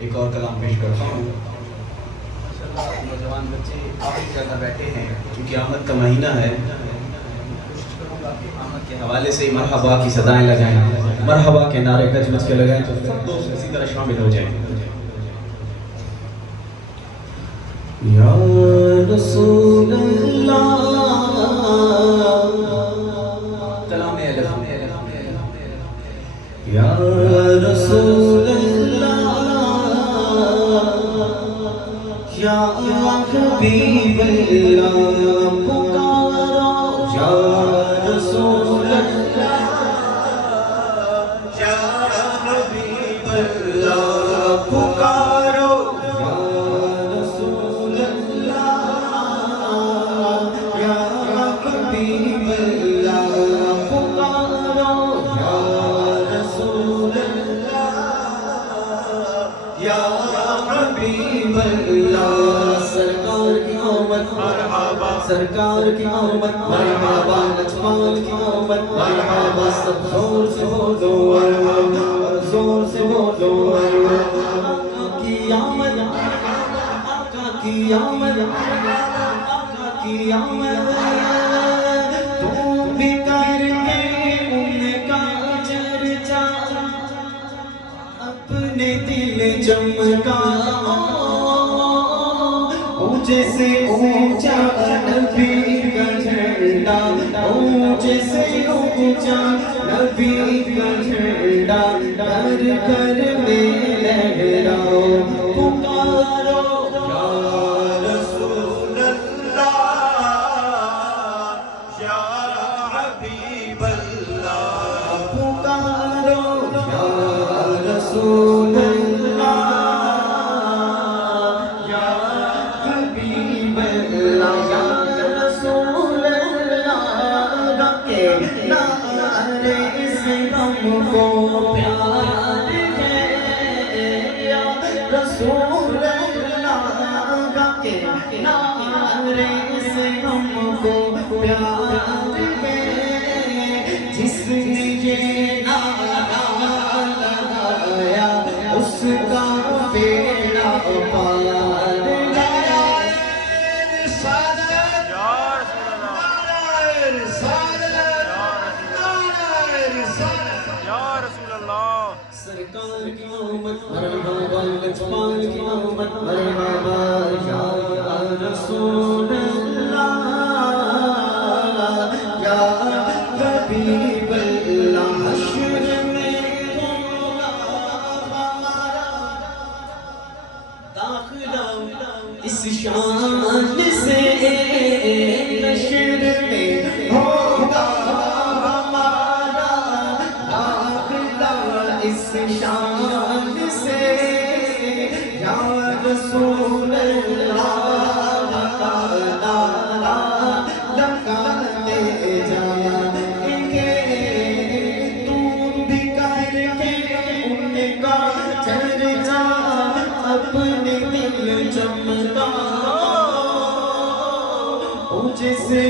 ایک اور کلام پیش کرتا ہوں. نوجوان بچے کافی زیادہ بیٹھے ہیں کیونکہ آمد کا مہینہ ہے. کوشش کروں گا کہ آمد کے حوالے سے مرحبا کی صدائیں لگائیں, مرحبا کے نعرے گج مچ کے لگائیں تو سب دوست اسی طرح شامل ہو جائیں. یا رسول اللہ کلام الف. یا رسول یا حبیب اللہ پکارا, یا رسول اللہ یا حبیب اللہ پکارو, یا رسول اللہ یا حبیب اللہ پکارو, یا رسول اللہ یا حبیب اللہ. سرکار کی آمد مرحبا, سرکار کی آمد مرحبا, لجپال کی آمد مرحبا. سب زور سے بولو, زور سے بولو. آقا کی آمد, آقا کی آمد, آقا کی آمد. تم بھی کر کے ان کا چرچا اپنے دل چمکا, اونچے سے اونچا نبی کا جھنڈا, اونچے سے اونچا نبی کا جھنڈا ہر گھر میں لہراؤ. پکارو یا رسول اللہ یا حبیب اللہ, پکارو یا رسول اللہ یا حبیب اللہ. یا رسول اللہ کے نعرے سے ہم کو پیار ہے, یا رسول اللہ کے نعرے سے ہم کو پیار ہے. جس نے یہ نعرہ لگایا اس کا بیڑا پار گیا. سرکار کی آمد مرحبا, لجپال کی آمد مرحبا, یا رسول اللہ یا حبیب اللہ. حشر میں ہوگا ہمارا داخلہ اس شان سے, حشر میں ہوگا ہمارا داخلہ اس شان سے. یا رسول اللہ کا نعرہ لگاتے جائیں گے, تم بھی کر کے ان کا چرچا اپنے دل چمکا, اونچے سے